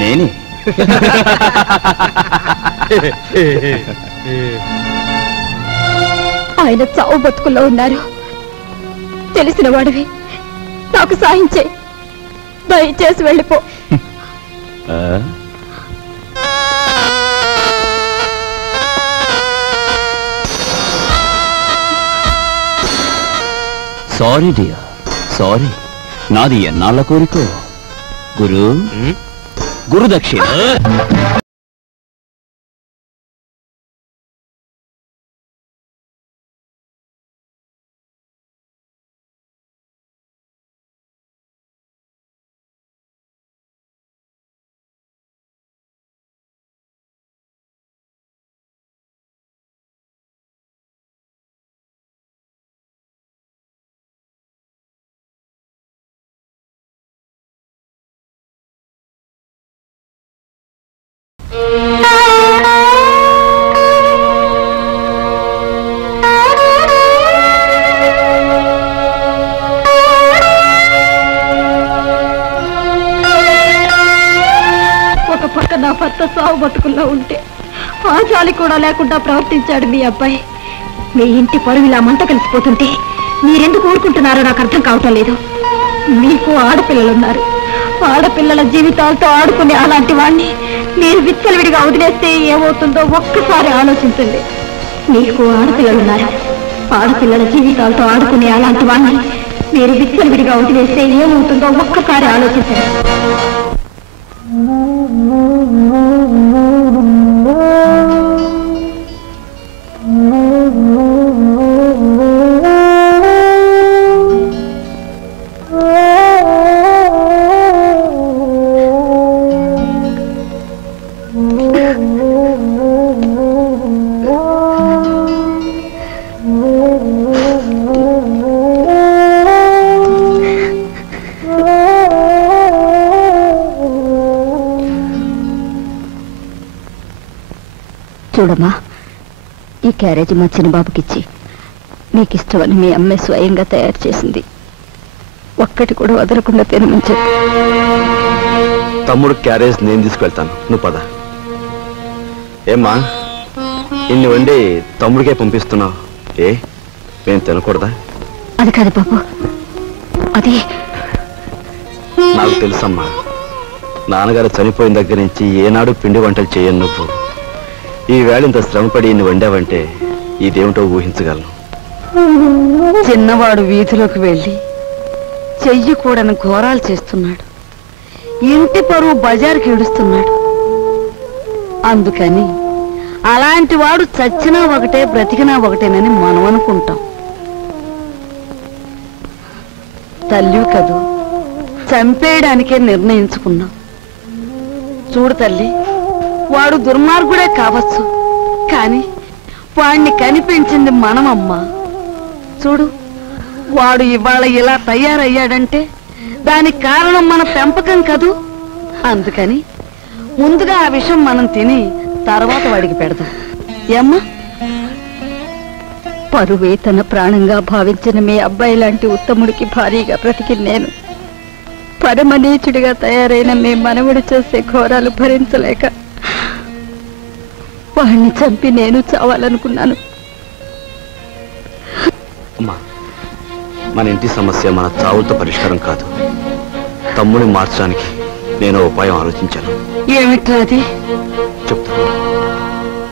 నేనే. ఆయన చావు బతుకుల్లో ఉన్నారు. తెలిసిన వాడివి, నాకు సాయం చేయి. దయచేసి వెళ్ళిపో. Sorry dear, sorry. నాది ఎన్నాళ్ళ కోరికో. గురుదక్షిణ. నా భర్త సాగు బతుకుల్లో ఉంటే ఆ జాలి కూడా లేకుండా ప్రవర్తించాడు మీ అబ్బాయి. మీ ఇంటి పరువు ఇలా మంట కలిసిపోతుంటే మీరెందుకు ఊరుకుంటున్నారో నాకు అర్థం కావటం లేదు. మీకు ఆడపిల్లలున్నారు. ఆడపిల్లల జీవితాలతో ఆడుకునే అలాంటి వాణ్ణి మీరు విచ్చలవిడిగా వదిలేస్తే ఏమవుతుందో ఒక్కసారి ఆలోచించండి. మీకు ఆడపిల్లలున్నారు. ఆడపిల్లల జీవితాలతో ఆడుకునే అలాంటి వాణ్ణి మీరు విచ్చలవిడిగా వదిలేస్తే ఏమవుతుందో ఒక్కసారి ఆలోచించండి. చూడమ్మా, ఈ క్యారేజీ మా చిన్నబాబుకిచ్చి మీకు ఇష్టమని మీ అమ్మాయి స్వయంగా తయారు చేసింది. ఒక్కటి కూడా వదలకుండా తినమని చెప్పి. తమ్ముడు క్యారేజ్ నేను తీసుకెళ్తాను, నువ్వు పద. ఏమ్మా, ఇన్ని వండి తమ్ముడికే పంపిస్తున్నావు, మేము తినకూడదా? అది కాదు బాబు, అది నాకు తెలుసమ్మా. నాన్నగారు చనిపోయిన దగ్గర నుంచి ఏనాడు పిండి వంటలు చేయను నువ్వు. ఈ వేళ ఇంత శ్రమపడి ఇన్ని వండావంటే ఇదేమిటో ఊహించగలను. చిన్నవాడు వీధిలోకి వెళ్ళి చెయ్యకూడని ఘోరాలు చేస్తున్నాడు. ఇంటి పరువు బజారుకి ఈడుస్తున్నాడు. అందుకని అలాంటి వాడు చచ్చినా ఒకటే బ్రతికినా ఒకటేనని మనం అనుకుంటాం. తల్లి కదూ, చంపేయడానికే నిర్ణయించుకున్నాం. చూడు తల్లి, వాడు దుర్మార్గుడే కావచ్చు, కానీ వాణ్ణి కనిపించింది మనమమ్మా. చూడు, వాడు ఇవాళ ఇలా తయారయ్యాడంటే దానికి కారణం మన పెంపకం కదూ. అందుకని ముందుగా ఆ విషయం మనం తిని తర్వాత వాడికి పెడదాం. ఏమ్మా? పరువే తన ప్రాణంగా భావించిన మీ అబ్బాయి లాంటి ఉత్తముడికి భారీగా బ్రతికి నేను పరమనీచుడిగా తయారైన మీ మనవుడు చేసే ఘోరాలు భరించలేక వాడిని చంపి నేను చావాలనుకున్నాను. మన ఇంటి సమస్య మన చావులతో పరిష్కారం కాదు. తమ్ముడిని మార్చడానికి నేను ఉపాయం ఆలోచించాను. ఏమిట్రా అది? చెప్తాను.